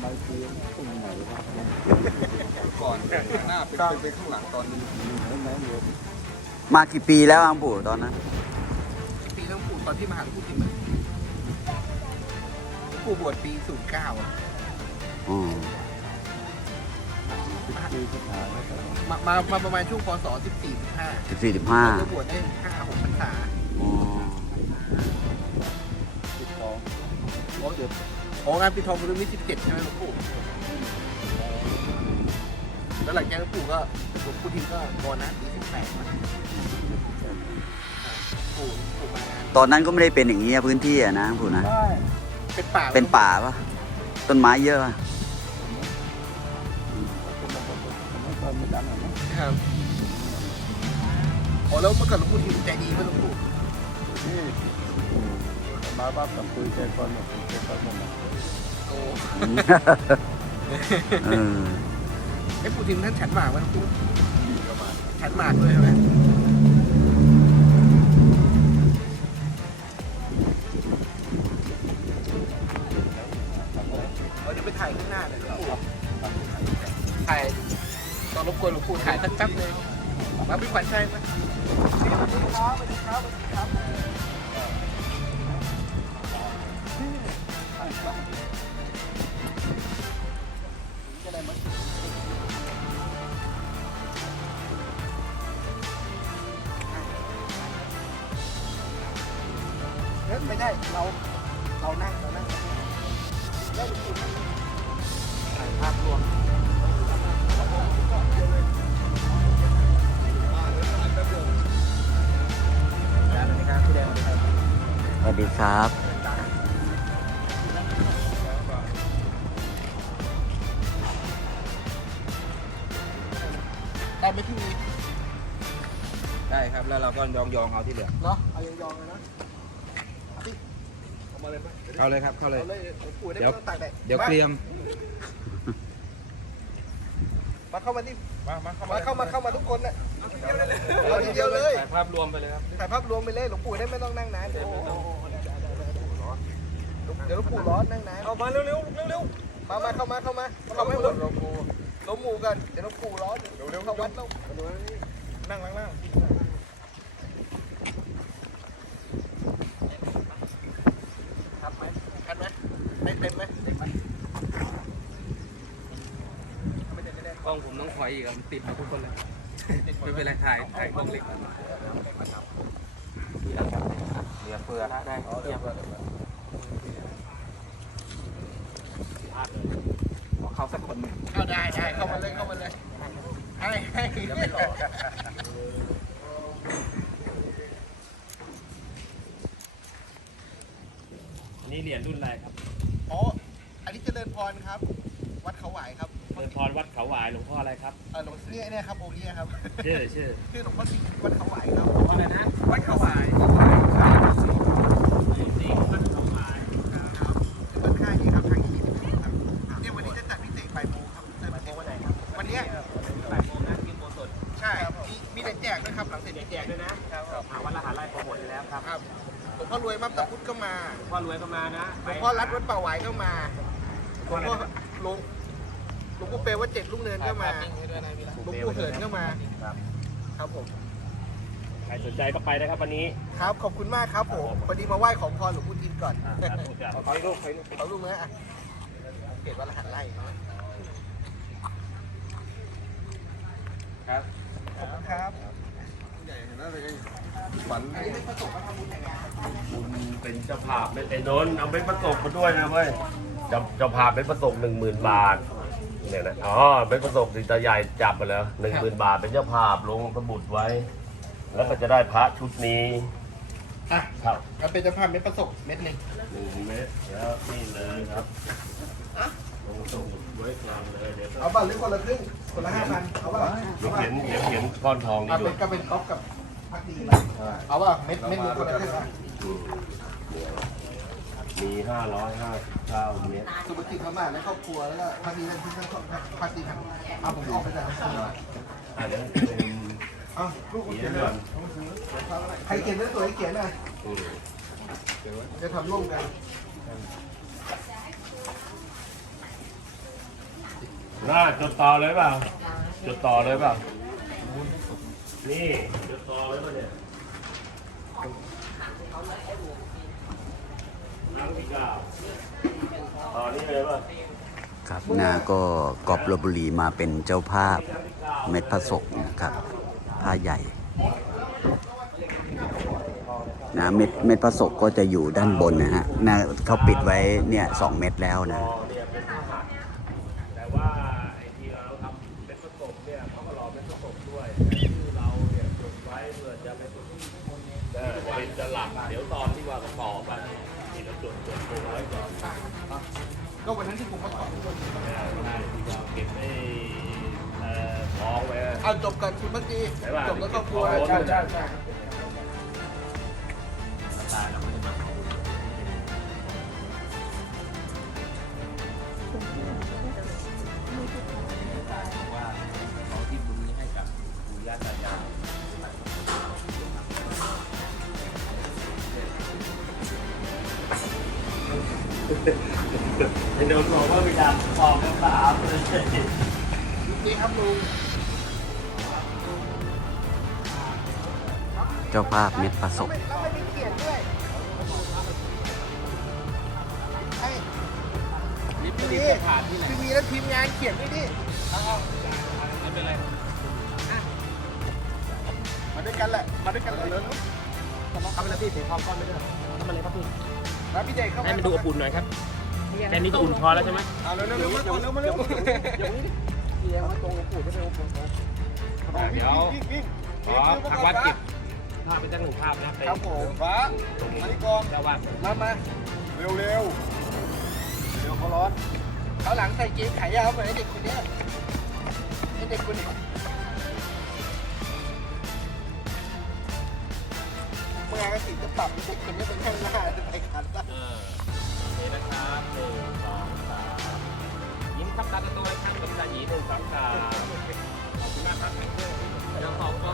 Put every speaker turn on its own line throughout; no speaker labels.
ใบเตียงตรงไหนวะ
ก่อนหน้าเป็นเป็นข้างหลังตอนนี้
ไหนไหนเดี๋ยว
มากี่ปีแล้วอังปู่ตอนนั้น
ปีต้องปู่ตอนที่มาหาหลวงปู่ทิมอะปู่บวชปีศูนย์เก้าอะ
อ๋อ
สิบปีสุดท้ายแล้วก็
มามามาประมาณช่วงพศสิบสี่สิบห้า
สิบสี่สิบห้า
ก็บวชได้ห้าหกพรรษา
อ๋อ
สิบสองโอ้เดี๋ยว
โอ้งานปีทองบุรุษสิบเจ็ดใช่ไหมหลวงปู่แล้วหลังจากนั้นหลวงปู่ก็หลวงปู่ทิมก็มรณะปีสิบแปดปู่ปู่มางาน
ตอนนั้นก็ไม่ได้เป็นอย่างนี้อะพื้นที่อะนะอังปู่นะ
ได้
เป็นป่า
เป็นป่าปะต้นไม้เยอะปะ
ไม่ตอนไม่ดังอะเนาะ
ครับโอ้แล้วเมื่อก่อนหลวงปู่ทิมใจดีไหมหลวงปู่
นี่มาบ้านกับคุยใจก่อนหมดคุยใจก่อนหมด
โอ้
เออ
ไอ้ปูทิมท่านฉันหมากไหมหลวงปู่ฉันหมากด้วยใช่ไหมเราจะไปถ่ายข้างหน้าเลยหลวงปู่ถ่ายตอนรบกวนหลวงปู่ถ่ายสักแป๊บเลยมาพี่ขวัญชัยมสวัสดีครับ เฮ้ยไม่ได้เราเรานั่งเรานั่งได้หลวงถ่ายภาพรวมส
วัสดีครับ
ได้ไหมที่มี
ได้ครับ แล้วเราก็ยองยองเอาที่เหลือ
เนาะเอายองๆเลยนะ
เข้าเลยครับ เข้าเลย
เอาเลยหลวงปู่ได้
เดี๋ยว
ไม่ต้องตากแดด
เดี๋ยว
มา
เตรียม
มาเข้ามาที่
มามาเข้า
มาเข้ามาเข้ามาทุกคนน่ะเอาทีเดียวเลย
ถ่ายภาพรวมไปเลยครับ
ถ่ายภาพรวมไปเลยหลวงปู่ได้ไม่ต้องนั่งนานเดี๋ยวเดี๋ยวหลวงปู่ร้อนนั่งนานเอามาเร็วเร็วเร็วเร็วมามาเข้ามาเข้ามาเข้ามาหมดห ลวงปู่หลวงปู่กันเดี๋ยวหลวงปู่ร้อนเร็วเร็วเข้าวัดแล้วนั่งนั่งนั่งครับไหมคัดไหมได้เต็มไหมเต็มไหมไม่เต็มก็ได้
กล้องผมต้องถอยอีกครับติดมาทุกคนเลยไม่เป็นไรถ่ายถ่ายกล้องเล็กเหลือเฟือได้เทียบขอเข้าสักคนหนึ่ง
เข้าได้ได้เข้ามาเลยเข้ามาเลยให้ให้ยังไม่หลอก
อั นนี้เหรียญรุ่นอะไรครับ
อ๋อ อันนี้เจริญพรครับ วัดเขาหวายครับ
เดินพรวัดเขาหวายหลวงพ่ออะไรครับ
เออหลวงเนี่ยเนี่ยครับองค์เนี้ครับ
ชื่อชื่อ
ชื่อหลวงพ่อสิงห์วัดเขาหวายครับ
อะไรนะ
วัดเขาหวาย
สิ
ธก็มา
พ่อรวยก็มานะ
หลวงพ่อรัดวัดป่าหวายก็มาหลวงพ่อหลวงหลวงพ่อเปรวัดเจ็ดลูกเนินก็มาหลวงปู่เหินก็มาครับผม
ใครสนใจก็ไปนะครับวันนี้
ครับขอบคุณมากครับผมพอดีมาไหว้ขอพรหลวงปู่ทิมก่อน
อ่าสาธุครับ
ขอรูปขอรูปนะอะเก็บว่ารหัสไล่
ครับ
ขอบคุณครับ ครับ
คุณเป็นเจ้าภาพไม่ไอ้โดนเอาเป็นประสบมาด้วยนะเว้ยเจ้าเจ้าภาพเป็นประสบหนึ่งหมื่นบาทเนี่ยนะอ๋อเป็นประสบสิตาใหญ่จับไปแล้วหนึ่งหมื่นบาทเป็นเจ้าภาพลงสมุดไว้ แล้วก็จะได้พระชุดนี้
อะ
ครับ
เราเป็นเจ้าภาพเม็ดประสบเม็ดหนึ่ง
หนึ่งเมตรแล้วนี่เลยครับ ลงสมุดไว้กลางเลยเดี๋ยว
เอาบัตรหรือคนละครึ่งคนละห้าพันเอาป่ะ
เดี๋ยวเห็นเดี๋ยวเห็นก้อนทองนี่
เอา
ด้
เป็
วย
นก็เป็นก๊อฟกับพักดีเอาป่ะเม็ดเม็ดหรือคนละครึ่งอะ
อืมเนี่ยมีห้าร้อยห้าสิบเก้าเมตร
สุภกิจพม่าและครอบครัวแล้วก็พักดีเป็นที่ทั้งพักดีทั้งเอาผมออกไปจากทั้งคู่
อันนั้นเป็น
เอาลูกผม
เขี
เขี
ย
ย
น
นเล
ก่อยน
ใครเขียนเรื่องสวยเขียนหน่อย
อืม
จะทำร่วมกัน
น้าจดต่อเลยเปล่าจดต่อเลยเปล่านี่จดต่อเลยเปล่าเนี่ยครั้งที่เก้าต่อนี่เลยเปล่า
ครับนาก็กอบลบุรีมาเป็นเจ้าภาพเม็ดพระศกนะครับผ้าใหญ่นะเม็ดเม็ดพระศกก็จะอยู่ด้านบนนะฮะนะเขาปิดไว้เนี่ยสองเม็ดแล้วนะ
วตอนที่ว่าประกอบอะที่เราจดจดตัวไว้ก่อน
ก็วันนั้นที่ผมมาก่อน
ใช่ที่เราเก็บไอ้เอ่อทองไว้อะ
เอาจบกันคุณเมื่อกี้
ไหนว่า
จบแล้วก็กลัว
เอา
ใช่ใช่ใช่
ว่า
ไอ้โดนบอกว่ามีการปอกกันสามเลย
นี่ครับลุง
เจ้าภาพเม็ดพระศก
แล้วไม่มีเขียนด้วยไอ้
ลิฟต์
พี่วีพี่วีแล้วทีมงานเขียนด้วยดิ
ไม่เป็นไร
มาด้วยกันแหละ มาด้วยกันเลย
เข้าไปแล้วพี่เสียพร้อมก้อนไม่ได้เข้ามาเลยครับพี่
มาพี่เจเข้ามา
ให้มันดูอบอุ่นหน่อยครับแค่นี้ก็อุ่นพอแล้วใช่ไหม
เอาเร็วๆเร็วๆมาก่อนเร็วมาเร็วเดี๋ยวนี้เดี๋ยวตรงปู่จะเป็นองค์ปู่
เดี๋ยว
วิ่งวิ่ง
ขอทางวัดเก็บภาพไปสักหนึ่งภาพนะไป
ครับผมฟ้ามานี่ก่อน
เจ้าวัด
มามาเร็วเร็วเร็วเขาร้อนเขาหลังใส่เกงขายาวเหมือนไอ้เด็กคนเนี้ยไอ้เด็กคนนี้ เมื่อไงก็ติดจะปรับไอ้เด็กคนไม่เป็นข้างหน้าไอ้ขันละ
เออโอเคนะครับหนึ่งสองสามยิ้มครับตาตัวข้างกับตาหยีหนึ่งสองสามขอบคุณมากครับเดี๋ยวขอบคุณ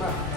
มา